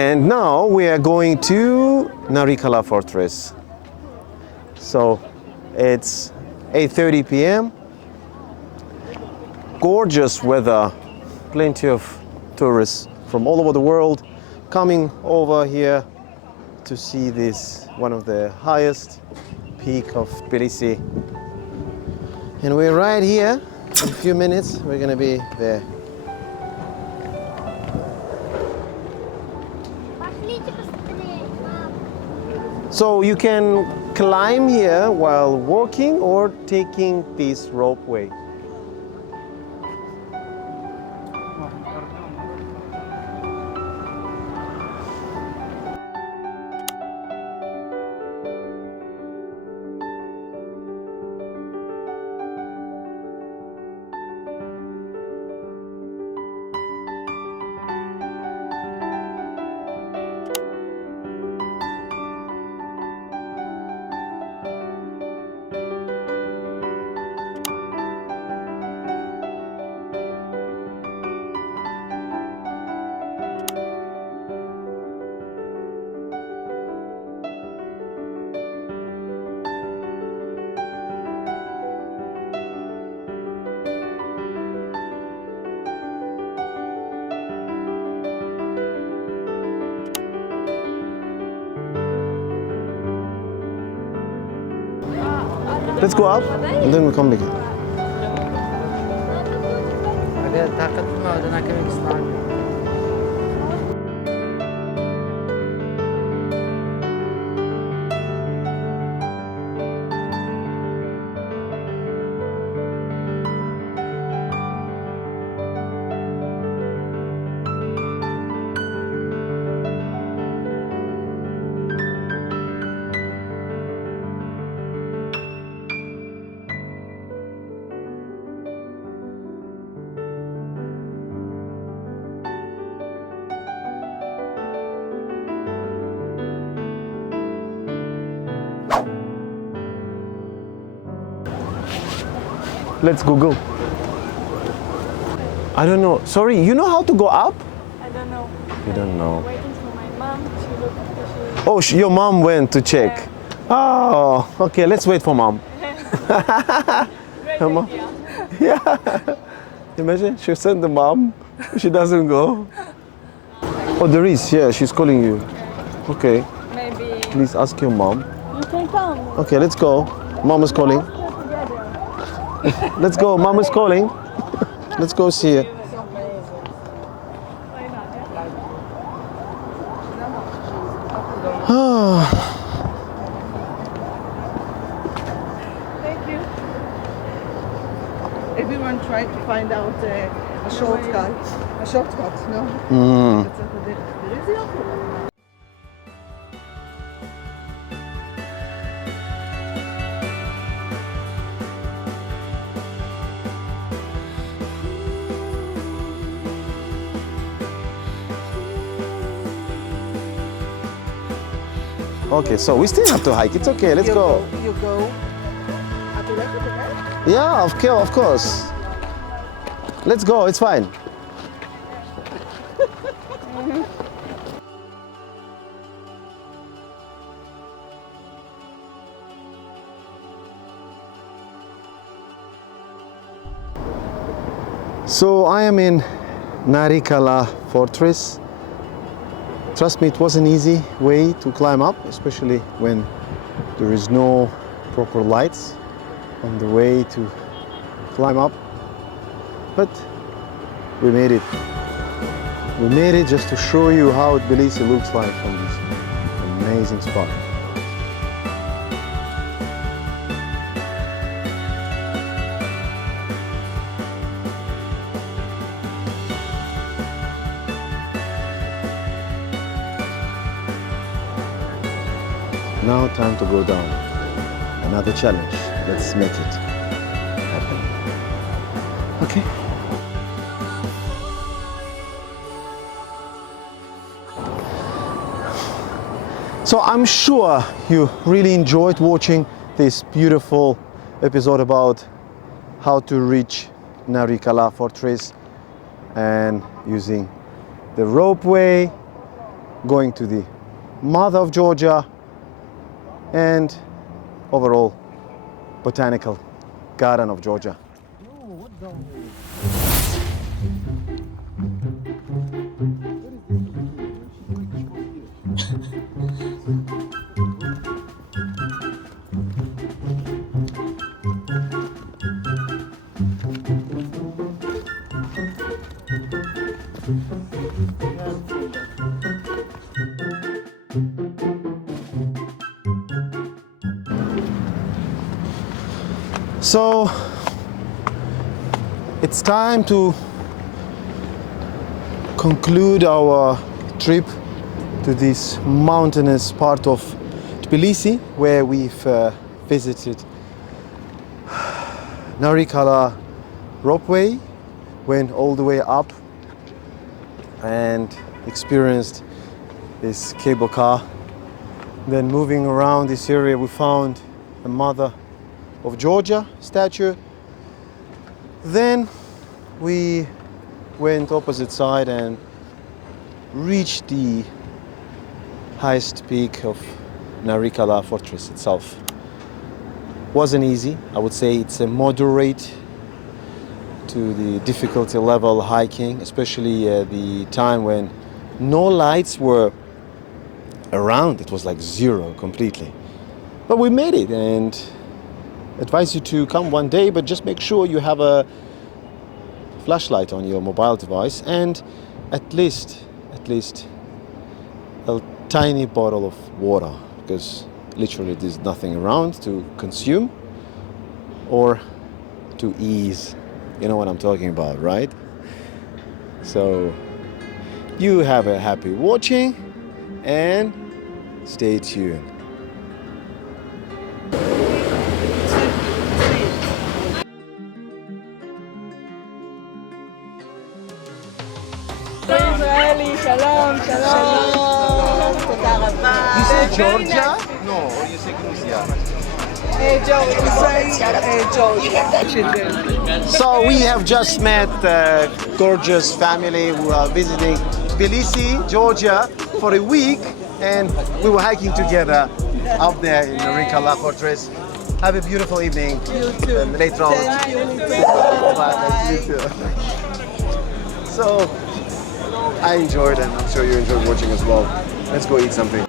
And now we are going to Narikala Fortress. So it's 8:30 p.m. Gorgeous weather, plenty of tourists from all over the world coming over here to see this, one of the highest peak of Tbilisi. And we're right here. In a few minutes, we're gonna be there. So you can climb here while walking or taking this ropeway. Let's go up and then we'll come back. Let's Google. I don't know. Sorry, you know how to go up? I don't know. You don't know. I'm waiting for my mom. She looked. Oh, your mom went to check. Oh, okay. Let's wait for mom. Great Mom. idea. Yeah. Imagine she sent the mom. She doesn't go. Oh, there is. Yeah, she's calling you. Okay. Maybe Please ask your mom. you can come. Okay, let's go. Mom is calling. Let's go. Mom is calling. Let's go see her. Thank you. Everyone tried to find out a shortcut. A shortcut, no? There is no. Okay, so we still have to hike. It's okay. Let's go. You go at the left of the bed? Yeah, of course. Let's go. It's fine. So I am in Narikala Fortress. Trust me, it was an easy way to climb up, especially when there is no proper lights on the way to climb up. But we made it. We made it just to show you how Tbilisi looks like from this amazing spot. Now time to go down. Another challenge. Let's make it happen. Okay. So I'm sure you really enjoyed watching this beautiful episode about how to reach Narikala Fortress and using the ropeway going to the mother of Georgia, and overall botanical garden of Georgia. So it's time to conclude our trip to this mountainous part of Tbilisi, where we've visited Narikala ropeway, went all the way up and experienced this cable car. Then moving around this area, we found a mother of Georgia statue. Then we went opposite side and reached the highest peak of Narikala Fortress itself. Wasn't easy. I would say it's a moderate to the difficulty level hiking, especially at the time when no lights were around. It was like zero completely. But we made it, and advise you to come one day, but just make sure you have a flashlight on your mobile device and at least a tiny bottle of water, because literally there's nothing around to consume or to ease. You know what I'm talking about, right? So you have a happy watching and stay tuned. Israeli, shalom, shalom. תודה רבה. You say Georgia? No, or you say Gruzia? So we have just met a gorgeous family who are visiting Tbilisi, Georgia for a week, and we were hiking together up there in Narikala Fortress. Have a beautiful evening. You too. And later on. Bye. You too. So I enjoyed, and I'm sure you enjoyed watching as well. Let's go eat something.